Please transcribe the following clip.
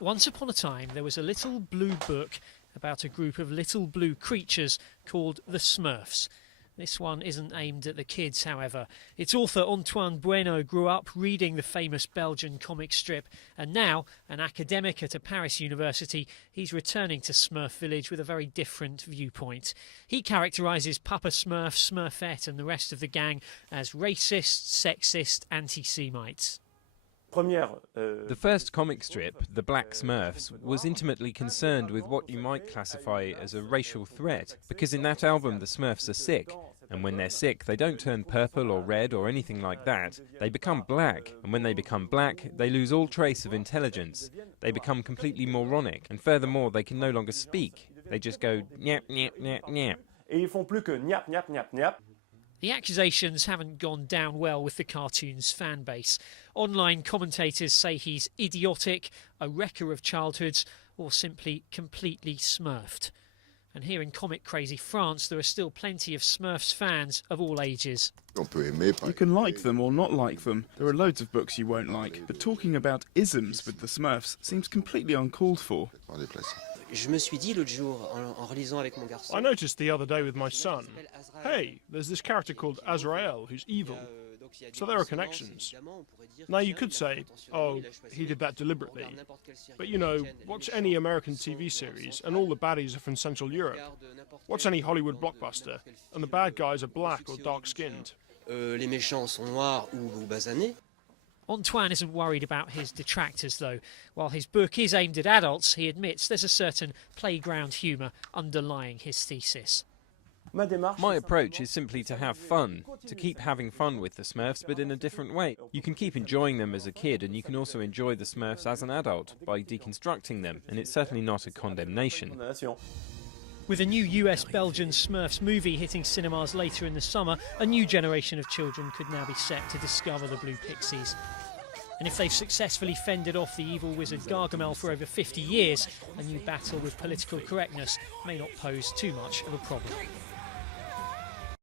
Once upon a time, there was a little blue book about a group of little blue creatures called the Smurfs. This one isn't aimed at the kids, however. Its author, Antoine Bueno, grew up reading the famous Belgian comic strip, and now, an academic at a Paris university, he's returning to Smurf Village with a very different viewpoint. He characterises Papa Smurf, Smurfette and the rest of the gang as racist, sexist, anti-Semites. The first comic strip, The Black Smurfs, was intimately concerned with what you might classify as a racial threat, because in that album the Smurfs are sick, and when they're sick they don't turn purple or red or anything like that, they become black, and when they become black they lose all trace of intelligence, they become completely moronic, and furthermore they can no longer speak, they just go nyap nyap nyap nyap. The accusations haven't gone down well with the cartoon's fan base. Online commentators say he's idiotic, a wrecker of childhoods, or simply completely smurfed. And here in comic-crazy France, there are still plenty of Smurfs fans of all ages. You can like them or not like them. There are loads of books you won't like, but talking about isms with the Smurfs seems completely uncalled for. I noticed the other day with my son, hey, there's this character called Azrael who's evil, so there are connections. Now you could say, oh, he did that deliberately, but you know, watch any American TV series and all the baddies are from Central Europe. Watch any Hollywood blockbuster and the bad guys are black or dark-skinned. Antoine isn't worried about his detractors, though. While his book is aimed at adults, he admits there's a certain playground humour underlying his thesis. My approach is simply to have fun, to keep having fun with the Smurfs, but in a different way. You can keep enjoying them as a kid, and you can also enjoy the Smurfs as an adult by deconstructing them, and it's certainly not a condemnation. With a new US-Belgian Smurfs movie hitting cinemas later in the summer, a new generation of children could now be set to discover the Blue Pixies. And if they've successfully fended off the evil wizard Gargamel for over 50 years, a new battle with political correctness may not pose too much of a problem.